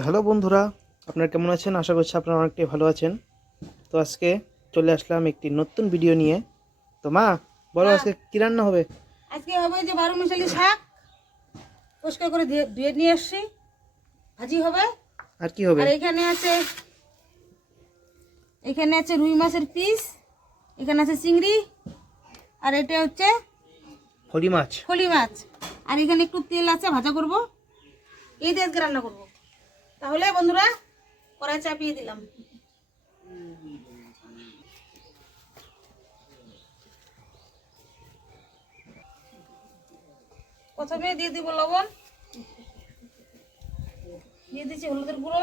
Hello বন্ধুরা, আপনারা কেমন আছেন? আশা করছি আপনারা অনেকটাই ভালো আছেন। তো আজকে চলে আসলাম একটি নতুন ভিডিও নিয়ে। তো মা বলো, হ্যাঁ, আজকে কি রান্না হবে? আজকে হবে যে 12 মিশালি শাক পরিষ্কার করে ধুয়ে নিয়ে আসছি, ভাজি হবে। আর কি হবে? আর এখানে আছে রুই মাছের পিস, এখানে আছে চিংড়ি, আর এটা হচ্ছে হলি মাছ। ফলি মাছ। আর এখানে একটু তেল আছে, ভাজা করব। এই দিয়ে আজকে রান্না করব। তাহলে বন্ধুরা কড়াই চাপিয়ে দিলাম। প্রথমে দিয়ে দিব লবণ, দিয়ে দিচ্ছি হলুদের গুঁড়ো।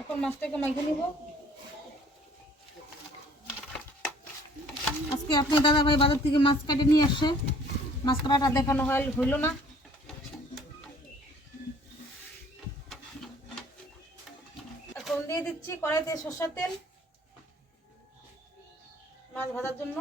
এখন মাছটাকে মেখে নিব। আজকে আপনি দাদা ভাই বাজার থেকে মাছ কাটে নিয়ে আসছে, মাছ কাটাটা দেখানো হইল না। এখন দিয়ে দিচ্ছি কড়াইতে সরষের তেল মাছ ভাজার জন্য।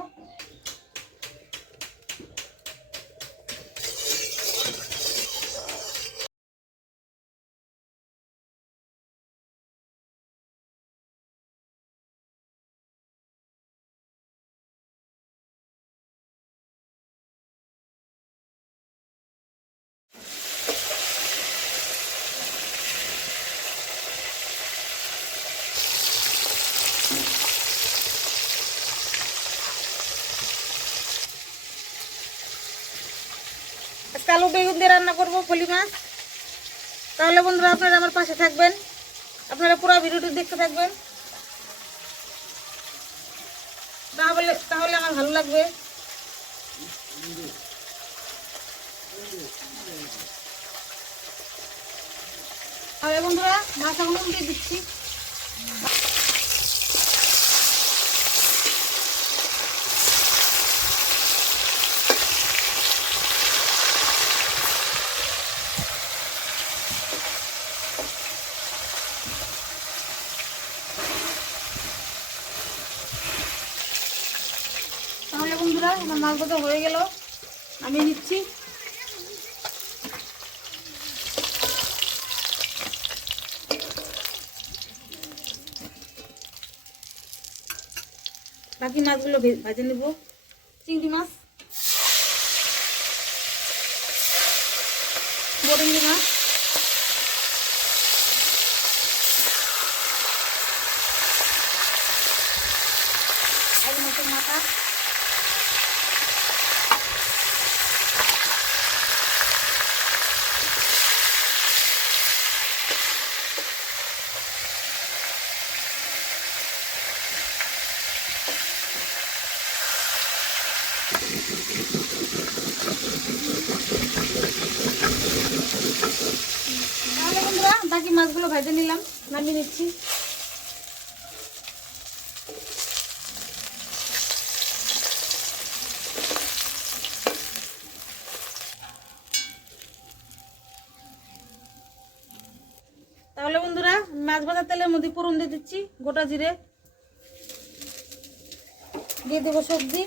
আজকে আলু বেগুন দিয়ে রান্না করবো ফলি মাছ। তাহলে বন্ধুরা আপনারা আমার পাশে থাকবেন, আপনারা পুরো ভিডিওটি দেখতে থাকবেন, তাহলে আমার ভালো লাগবে। তাহলে বন্ধুরা মাছ এখন দিয়ে দিচ্ছি। তাহলে বন্ধুরা আমার মাছ ভাজা হয়ে গেল, আমি নিচ্ছি। বাকি মাছগুলো ভেজে নেব। চিংড়ি মাছ, বরিঙ্গি মাছ, আর মাছের মাথা। তাহলে বন্ধুরা বাকি মাছগুলো ভেজে নিলাম, নামিয়ে নিচ্ছি। তাহলে বন্ধুরা মাছ ভাজার তেলের মধ্যে ফোড়ন দিয়ে দিচ্ছি, গোটা জিরে দিয়ে দেবো, সবজি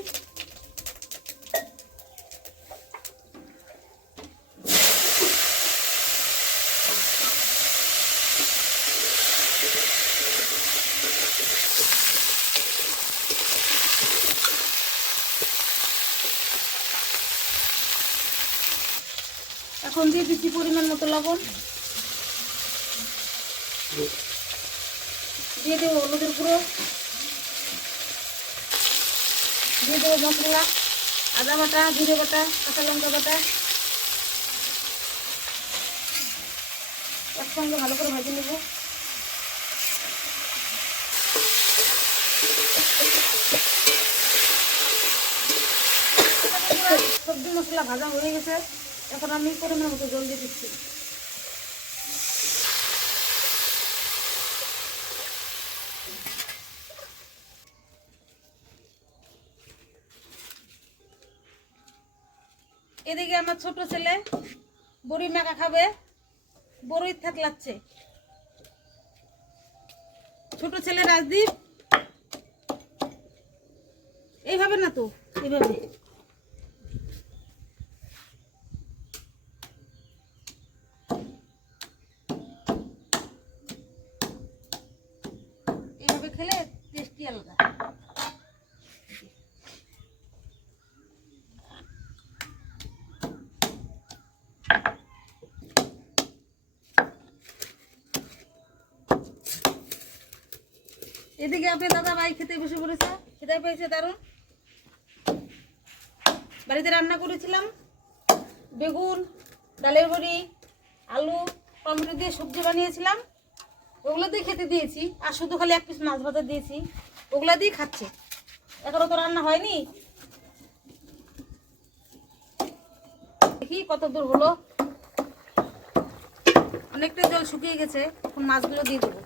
এখন দিয়ে দিচ্ছি পরিমাণ মতো লবণ, দিয়ে দেবো হলুদের গুঁড়ো, দিয়ে দেবো মশলা, আদা বাটা, জিরে বাটা, কাঁচা লঙ্কা বাটা, একসঙ্গে ভালো করে ভেজে নেব। সবজি মশলা ভাজা হয়ে গেছে, এখন আমি পরিমাণ মতো জল দিয়ে দিচ্ছি। এদিকে আমার ছোট ছেলে বড়ি মাখা খাবে, বড়ই থাকলাচ্ছে। ছোট ছেলে রাজদীপ, এইভাবে না তো, এইভাবে। খেলে টেস্টি আলাদা। এদিকে আপনার দাদা ভাই খেতে বসে পড়েছে, খেতে পেয়েছে দারুণ। বাড়িতে রান্না করেছিলাম বেগুন, ডালের বড়ি, আলু, টমেটো দিয়ে সবজি বানিয়েছিলাম, ওগুলো দিয়ে খেতে দিয়েছি। আর শুধু খালি এক পিস মাছ ভাজা দিয়েছি, ওগুলো দিয়ে খাচ্ছে। এখনো তো রান্না হয়নি, দেখি কত দূর হলো। অনেকটা জল শুকিয়ে গেছে, এখন মাছগুলো দিয়ে দেবো।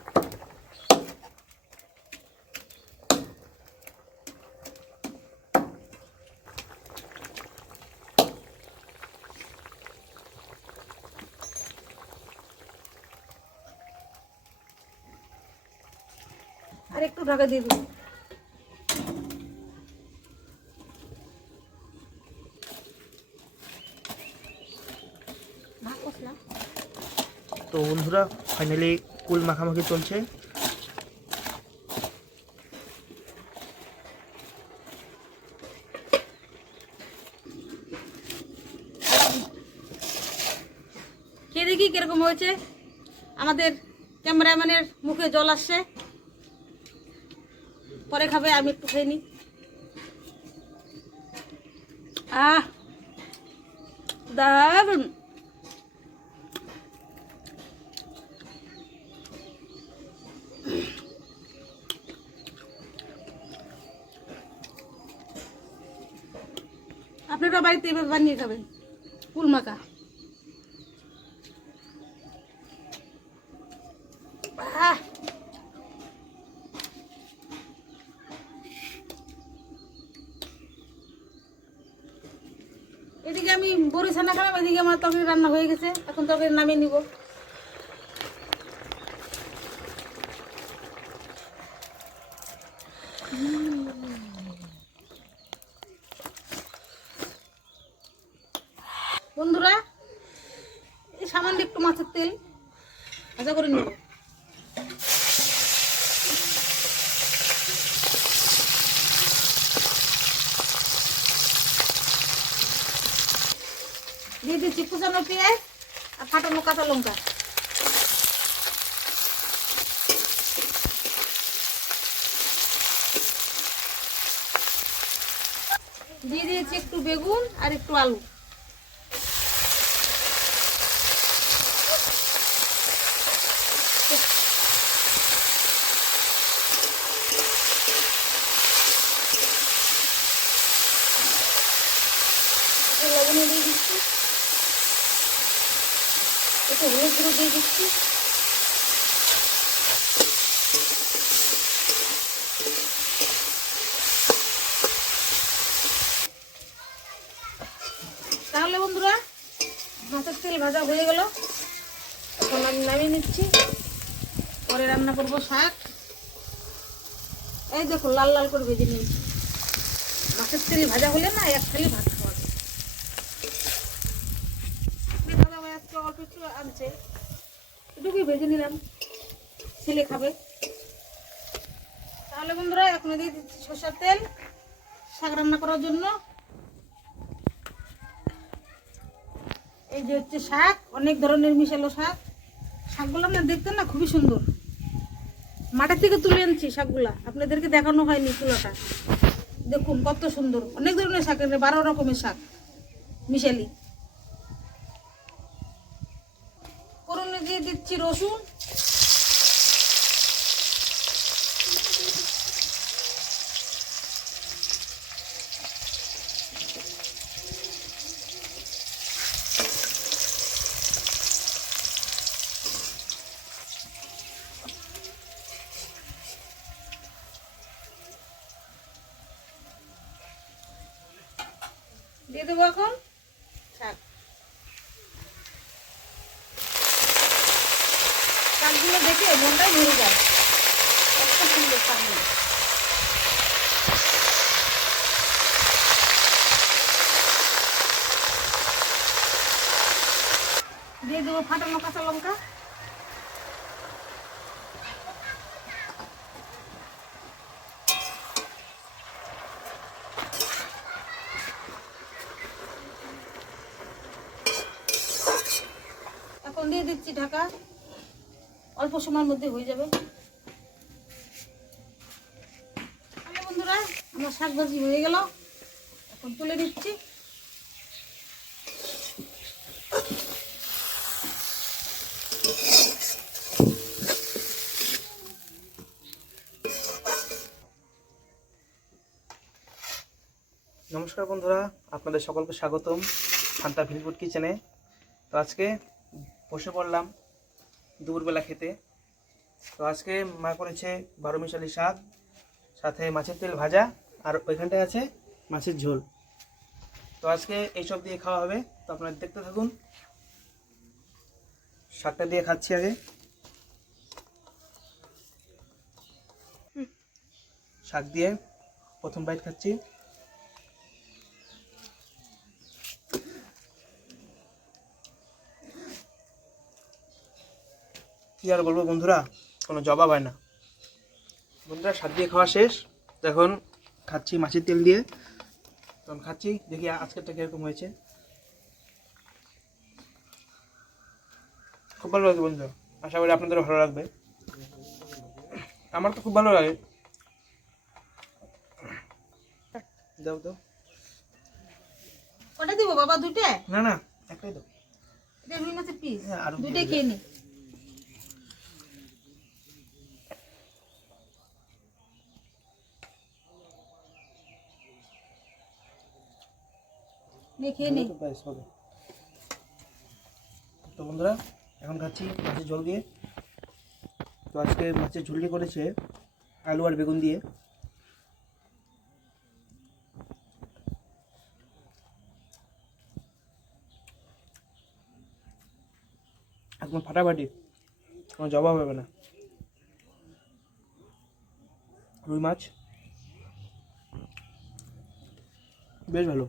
আর একটু ঢাকা দিয়ে দেবো। তো বন্ধুরা ফাইনালি কুল মাখামাখি চলছে। খেয়ে দেখি কিরকম হয়েছে। আমাদের ক্যামেরাম্যানের মুখে জল আসছে, পরে খাবে, আমি একটু খেয়ে নিই। দারুন। আপনারা বাড়িতে এভাবে বানিয়ে খাবেন কুল মাখা। এদিকে আমি বড়ি ছানা খারাপ, এদিকে আমার তরকারি রান্না হয়ে গেছে, এখন তরকারি নামিয়ে নিব। বন্ধুরা এই সামান্য একটু মাছের তেল ভাজা করে নিব। দিয়ে দিচ্ছি কুচানো পেঁয়াজ আর ফাটানো কাঁচা লঙ্কা। দিয়ে দিয়েছি একটু বেগুন আর একটু আলু। লবণ দিয়ে দিচ্ছি, একটু হলুদ গুঁড়ো দিয়ে দিচ্ছি, তাহলে বন্ধুরা মাছের তেল ভাজা হয়ে গেল। এখন আমি নামিয়ে নিচ্ছি, পরে রান্না করব শাক। এই দেখো লাল লাল করে ভেজে নিয়েছি। মাছের তেল ভাজা হলে না এক থালি ভাত খাওয়া যায়। দাদা ভাই আজকে অল্প একটু আনছে, এটুকুই ভেজে নিলাম, ছেলে খাবে। তাহলে বন্ধুরা এখন দিয়ে দিচ্ছি সরষের তেল শাক রান্না করার জন্য। এই যে হচ্ছে শাক, অনেক ধরনের মিশালো শাক। শাকগুলো না দেখতে না খুবই সুন্দর, মাঠের থেকে তুলে আনছি শাকগুলা, আপনাদেরকে দেখানো হয়নি তুলাটা। দেখুন কত সুন্দর, অনেক ধরনের শাক, 12 রকমের শাক মিশালি। ফোড়নে দিয়ে দিচ্ছি রসুন, দিয়ে দেবো এখন শাক। শাকগুলো দেখে মনটাই ভরে যায়, এত সুন্দর শাকগুলো। দিয়ে দেবো ফাটানো কাঁচা লঙ্কা, দিয়ে দিচ্ছি ঢাকা, অল্প সময়ের মধ্যে হয়ে যাবে। তাহলে বন্ধুরা আমার শাক ভাজি হয়ে গেল, এখন তুলে নিচ্ছি। নমস্কার বন্ধুরা, আপনাদের সকলকে স্বাগতম শান্তা ফিল ফুড কিচেনে। তো আজকে বসে পড়লাম দুপুরবেলা খেতে। তো আজকে মা করেছে 12 মিশালি শাক, সাথে মাছের তেল ভাজা, আর ওইখানটায় আছে মাছের ঝোল। তো আজকে এইসব দিয়ে খাওয়া হবে, তো আপনারা দেখতে থাকুন। শাকটা দিয়ে খাচ্ছি আগে। শাক দিয়ে প্রথম বাইট খাচ্ছি। কি আর বলবো বন্ধুরা, কোনো জবাব হয় না। বন্ধুরা শাক দিয়ে খাওয়া শেষ, এখন খাচ্ছি মাছের তেল দিয়ে। তখন খাচ্ছি, দেখি আজকেরটা কীরকম হয়েছে। খুব ভালো লাগে বন্ধুরা, আশা করি আপনাদেরও ভালো লাগবে। আমার তো খুব ভালো লাগে। দাও দাও। কটা দিব বাবা? দুইটা? না না, একটাই দাও। এটা রুই মাছের পিস, হ্যাঁ, আরো দুইটাই খেয়ে নি। খেয়ে নি। ব্যাস হবে। তো বন্ধুরা এখন খাচ্ছি মাছের ঝোল দিয়ে। তো আজকে মাছের ঝোলটি করেছে আলু আর বেগুন দিয়ে। একদম ফাটাফাটি, কোনো জবাব হবে না। রুই মাছ বেশ ভালো।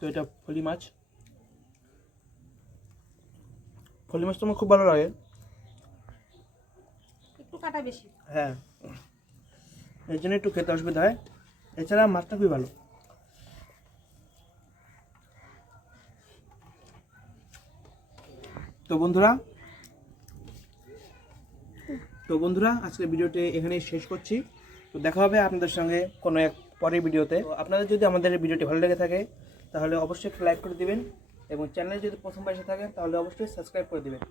তো এটা ফলি মাছ। ফলি মাছ তো আমার খুব ভালো লাগে। একটু কাটা বেশি। হ্যাঁ, এর জন্য একটু খেতে অসুবিধা হয়, এছাড়া মাছটা খুবই ভালো। তো বন্ধুরা আজকের ভিডিওটি এখানেই শেষ করছি। তো দেখা হবে আপনাদের সঙ্গে কোনো এক পরের ভিডিওতে। তো আপনাদের যদি আমাদের ভিডিওটি ভালো লেগে থাকে তাহলে অবশ্যই একটা লাইক করে দিবেন, এবং চ্যানেলে যদি প্রথমবার এসে থাকেন তাহলে অবশ্যই সাবস্ক্রাইব করে দিবেন।